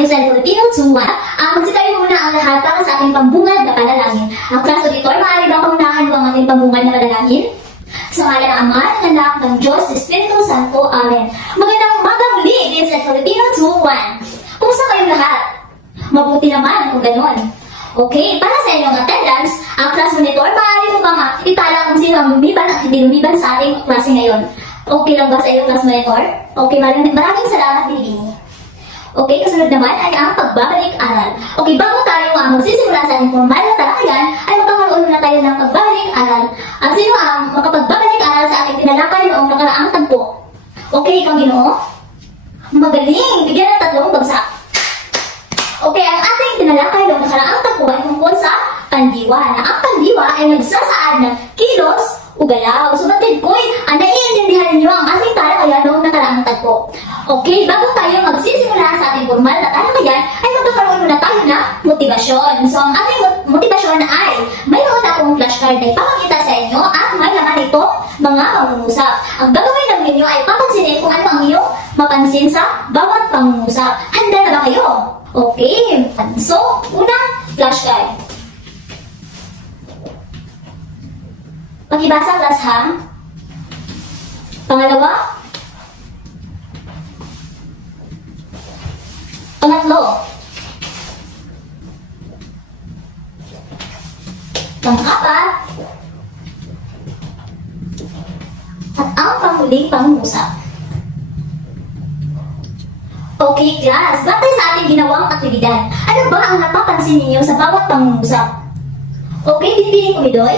ESL Filipino 2-1. Magsitayo muna ang lahat para sa ating pambungad na panalangin. Ang class auditor, maaari bang paunahan mo ang ating pambungad na panalangin? Sa ngalan ng Ama, ng Anak, ng Diyos, Espiritu Santo. Amen. Magandang umaga muli, ESL Filipino 2-1. Kumusta kayong lahat? Mabuti naman kung ganon. Okay, para sa inyong attendance, ang class monitor, maaari mo bang itala kung sino ang lumiban at hindi lumiban sa ating klase ngayon? Okay lang ba sa inyong class monitor? Okay, maraming salamat, Bilibini. Okay, kasunod naman ay ang pagbabalik-aral. Okay, bago tayo magsisimula sa ating formal na talakayan, ay magkakaroon na tayo ng pagbabalik-aral. At sino ang makapagbabalik-aral sa ating tinalakay noong nakaraang tagpo? Okay, ikaw Ginoo? Magaling! Bigyan ng 3 bagsak. Okay, ang ating tinalakay noong nakaraang tagpo ay tungkol sa pandiwa. Na ang pandiwa ay nagsasaad ng kilos o galaw. So, batid ko'y naiintindihan niyo ang ating talakayan noong nakaraang tagpo. Okay, bago tayo magsisimula sa ating formal na talakayan, ay magkakaroon muna tayo ng motivasyon. So, ang ating motivasyon ay mayroon akong flashcard na ipapakita sa inyo at may laman ito mga pangungusap. Ang gagawin lang ninyo ay papansinin kung ano ang iyong mapansin sa bawat pangungusap. Handa na ba kayo? Okay, so, unang flashcard. Pakibasa, class, ha? Pangalawa. Pangatlo. Pang-apat. At ang panghuling pangungusap. Okay, class. Batay sa ating ginawang aktibidad, ano ba ang napapansin ninyo sa bawat pangungusap? Okay, Binibining Kumidoy?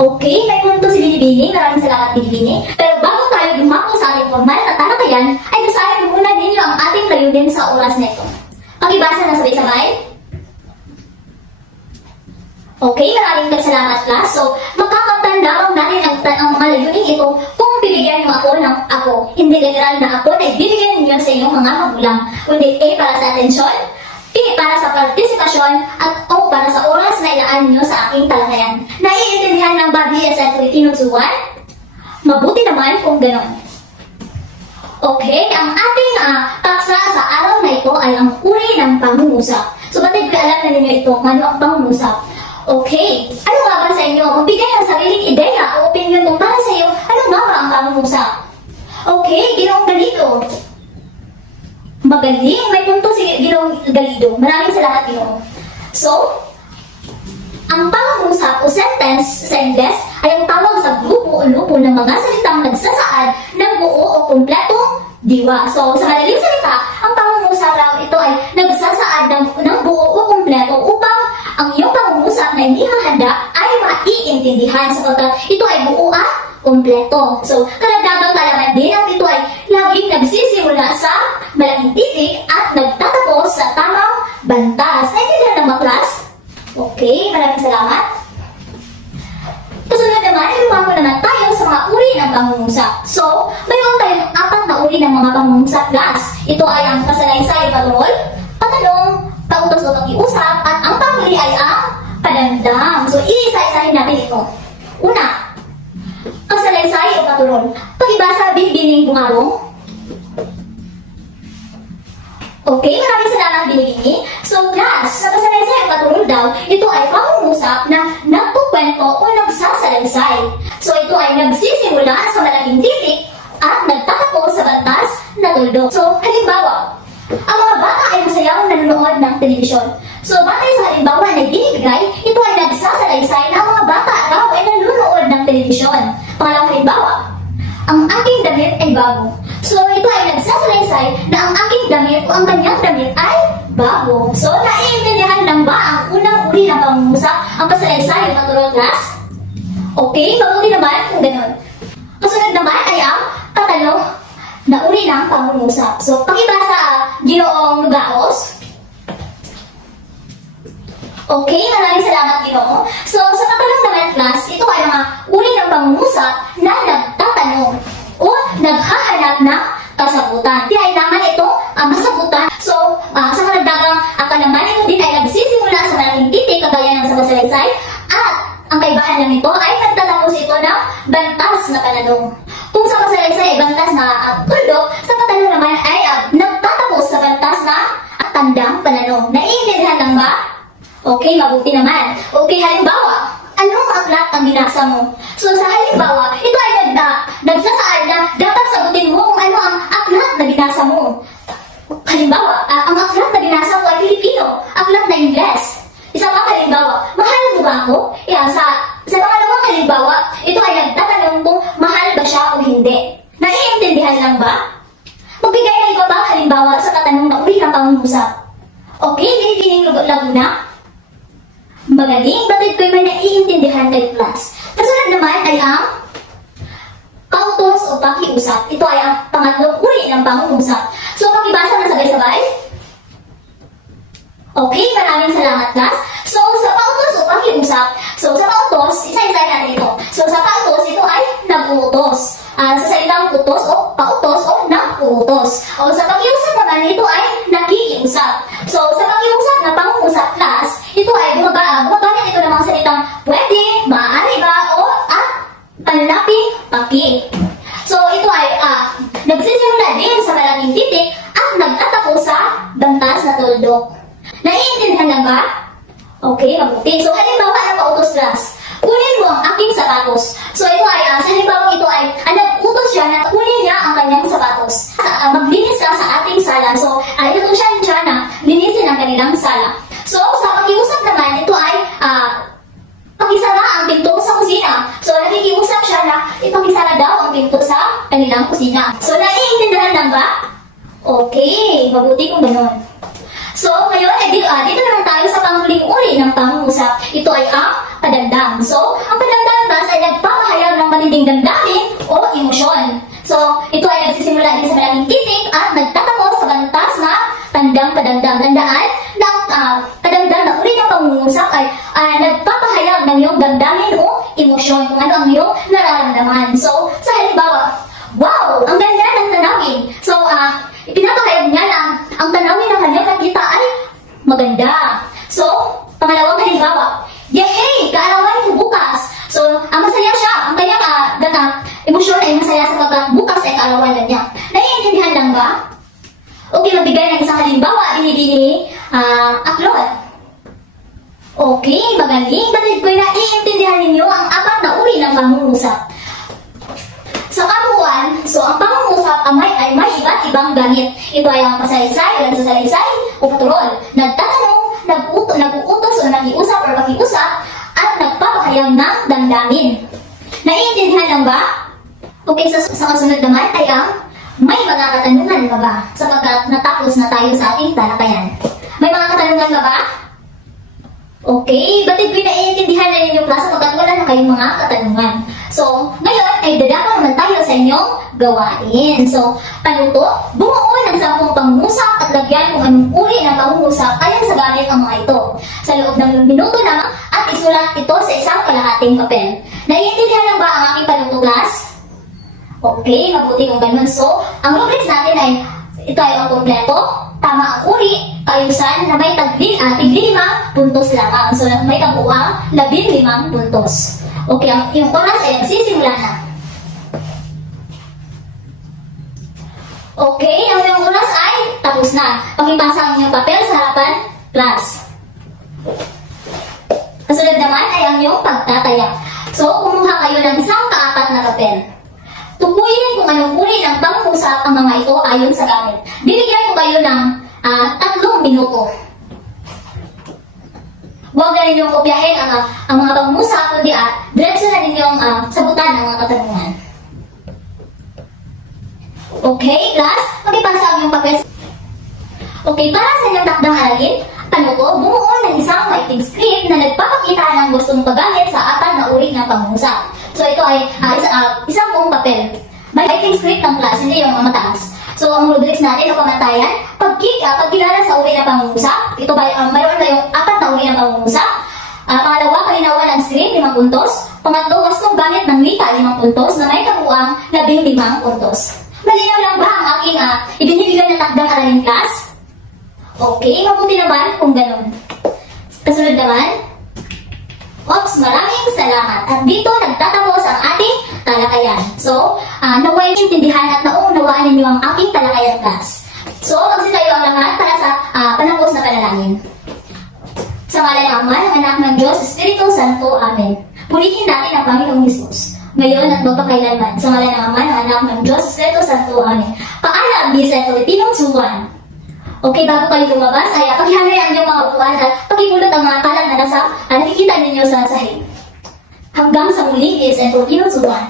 Okay, may punto si Binibining. Maraming salamat, Binibining. Pero bago tayo dumako sa ating formal na talakayan, ay basahin muna ninyo ang ating layunin sa oras na ito. Pakibasa na sabay-sabay. Okay, maraming salamat, class. So, magkakatandaan natin ang mga layunin ito kung bibigyan niyo ako ng ako. Hindi literal na ako na ibibigyan niyo sa inyong mga magulang. Kundi A para sa atensyon, P para sa partisipasyon, at O para sa oras na ilaan niyo sa aking talakayan. Naiintindihan ng Babi ESL Filipino 2-1? Mabuti naman kung ganon. Okay, ang ating paksa sa araw na ito ay ang uri ng pangungusap. So, batid ka alam na ninyo ito, ano ang pangungusap? Okay, ano nga ba sa inyo? Magbigay ang sariling ideya o opinion kung para sa iyo, ano nga ba ang pangungusap? Okay, Ginoong Galido. Magaling, may punto si Ginoong Galido. Maraming salamat, Ginoo. So, ang pangungusap o sentence sa Ingles ay ang tawag sa grupo o lupo ng mga salitang nagsasaad ng buo o kumpletong diwa. So, sa madaling salita, ang pangungusap raw ito ay nagsasaad ng buo o kumpleto upang ang iyong pangungusap na hindi hahanda ay maiintindihan sapagkat ito ay buo at kumpleto. So, karagdagang kalaman din at ito ay laging nagsisimula sa malaking titik at nagtatapos sa tamang bantas. Naintindihan ng mga class? Okay, maraming salamat. Kasunod naman, lumako naman tayo sa mga uri ng pangungusap. So, mayroon tayong 4 na uri ng mga pangungusap, class. Ito ay ang kasalaysay, patrol, patanong, pautos o pakiusap, at ang panghuli ay ang padamdam. So, iisa-isahin natin ito. Una, kasalaysay o patrol. Pakibasa, Binibining Bungarong. Okay, maraming salamat, Binibining. So, class, sa kasalaysay o patrol daw, ito ay pangungusap na nagkukwento o nagsasalaysay. So, ito ay nagsisimula sa malaking titik at nagtatapos sa bantas na tuldok. So, halimbawa, ang mga bata ay masayang nanonood ng telebisyon. So, batay sa halimbawa na binibigay, ito ay nagsasalaysay na ang mga bata raw ay nanonood ng telebisyon. Pangalawang halimbawa, ang aking damit ay bago. So, ito ay nagsasalaysay na ang aking damit o ang kanyang damit ay bago. So, naiintindihan lang ba ang unang uri ng pangungusap, ang kasalaysay o patrol, class? Okay, mabuti naman kung ganun. Kasunod naman ay ang tatanong na uri ng pangungusap. So, pakibasa, Ginoong Lugaos. Okay, maraming salamat, Ginoo. So, sa katanong naman, class, ito ay mga uri ng pangungusap na nagtatanong o naghahanap ng kasagutan. Kailangan ito masagutan. So, sa karagdagang naman, ito din ay nagsisimula sa malaking titik kagaya ng sa kasalaysay at ang kaibahan lang ito ay nagtatapos ito ng bantas na pananong. Kung sa kasalaysay ay bantas na tuldok, sa katanong naman ay nagtatapos sa bantas na Okay, mabuti naman. Okay, halimbawa, anong aklat ang binasa mo? So, sa halimbawa, ito ay nagsasaad na dapat sagutin mo kung ano ang aklat na binasa mo. Halimbawa, ang aklat na binasa mo ay Filipino, aklat na Ingles. Isa pang halimbawa, mahal mo ba ako? Sa pangalawang halimbawa, ito ay nagtatanong kung mahal ba siya o hindi. Naiintindihan lang ba? Magbigay na iba pa halimbawa sa katanong na uri ng pangungusap. Okay, Binibining Laguna? Magaling, batid ko'y may naiintindihan kayo class. Kasunod naman ay ang pautos o pakiusap. Ito ay ang pangatlong uri ng pangungusap. So, pakibasa na sabay-sabay. Okay, maraming salamat class. So, sa pautos o pakiusap, sa pautos, isa-isa natin ito. So, sa pautos, ito ay nag-uutos. Sa salitang utos o pautos o nag-uutos. O sa pakiusap naman, ito ay nakikiusap. So, sa pakiusap na pangungusap class, ito ay gumagamit ito ng mga salitang pwede, maaari ba, o at panlaping paki. So, ito ay nagsisimula din sa malaking titik at nagtatapos sa bantas na tuldok. Naiintindihan lang ba? Okay, mabuti. So, halimbawa ng pautos class, kunin mo ang aking sapatos. So, ito ay, sa halimbawa ito ay, nag-utos siya na kunin niya ang kanyang sapatos. Maglinis ka sa ating sala. So, inutusan siya na linisin ang kanilang sala. So, sa pakiusap naman, ito ay, pakisara ang pinto sa kusina. So, nakikiusap siya na ipakisara daw ang pinto sa kanilang kusina. So, naiintindihan lang ba? Okay, mabuti kung gano'n. So, ngayon, dito naman tayo sa panghuling uri ng pangungusap. Ito ay ang padamdam. So, ang padamdam ay nagpapahayag ng matinding damdamin o emosyon. So, ito ay nagsisimula din sa malaking titik at nagtatapos sa bantas na tandang padamdam. Tandaan na padamdam na uri ng pangungusap ay nagpapahayag ng iyong damdamin o emosyon kung ano ang iyong nararamdaman. So, sa halimbawa, wow! Ang ganda ng tanawin. So, ipinapahayag niya na ang tanawin ng kanyang nakita ay maganda. So, pangalawang halimbawa, yehey! Kaarawan ko bukas. So, masaya siya. Ang kanyang emosyon ay masaya sapagkat bukas ay kaarawan na niya. Naiintindihan lang ba? Okay, magbigay ng isang halimbawa. Binibini aklot. Okay, magaling. Batid ko'y naiintindihan ninyo ang apat na uri ng pangungusap. Sa kabuuan, so ang pangungusap ay may iba't ibang gamit. Ito ay ang pasalaysay, nagsasalaysay, o patrol. Nagtatanong, nag-uutos o nakiusap o pakiusap, at nagpapahayag ng damdamin. Naiintindihan lang ba? Okay, sa kasunod naman ay ang may mga katanungan ka ba? Sapagkat natapos na tayo sa ating talakayan. May mga katanungan ka ba? Okay, batid ko'y naiintindihan na ninyong klase sapagkat wala na kayong mga katanungan. So, ngayon ay dadapa naman tayo sa inyong gawain. So, panuto, bumuo ng 10 pangungusap at lagyan kung anong uri ng pangungusap ayon sa gamit ang mga ito. Sa loob ng minuto na at isulat ito sa isang kalahating papel. Naiintindihan lang ba ang aking panuto class? Okay, mabuti kung ganun. So, ang rubrics natin ay ito ay ang kompleto, tama ang uri, kayusan na may tig-5 puntos lamang. So, may kabuuang 15 puntos. Okay, yung oras ay nagsisimula na. Okay, ang iyong oras ay tapos na. Pakipasa ang iyong papel sa harapan, class. Kasunod naman ay ang iyong pagtataya. So, kumuha kayo ng isang kaapat na papel. Tukuyin kung anong uri ng pangungusap ang mga ito ayon sa gamit. Binigyan ko kayo ng 3 minuto. Huwag na ninyong kopyahin ang mga pangungusap, kundi diretso na ninyong sagutan ang mga katanungan. Okay, class? Magipasa ang iyong papel. Okay, para sa inyong takdang aralin, panuto, bumuo ng isang writing script na nagpapakita ng gusto mong paggamit sa 4 na uri ng pangungusap. So, ito ay isang buong papel. May writing script ng class, hindi yung mataas. So, ang rubrics natin o pamantayan, pagkilala sa uri ng pangungusap. Ito ba, mayroon na yung 4 na uri ng pangungusap. Pangalawa, kalinawan ng script, 5 puntos. Pangatlo, wastong gamit ng wika, 5 puntos, na may kabuuang 15 puntos. Malinaw lang ba ang aking ibinibigay na takdang aralin class? Okay, mabuti naman kung ganun. Kasunod naman, Ops, maraming salamat. At dito nagtatapos ang ating talakayan. So, naway intindihan at naunawaan ninyo ang aking talakayan class. So, magsitayo ang lahat para sa panapos na panalangin. Sa ngalan ng Ama, ng Anak, ng Diyos, Espiritu Santo. Amen. Purihin natin ang Panginoong Hesus, ngayon at magpakailanman. Sa ngalan ng Ama, ng Anak, ng Diyos, Espiritu Santo. Amen. Paalam, Bisa Filipinong Suwan. Okay, bago kayo lumabas, ay paghihanay ang inyong mga upuan at pakipulot ang mga kalat na nakikita ninyo sa sahig. Hanggang sa muli, Bisa Filipinong Suwan.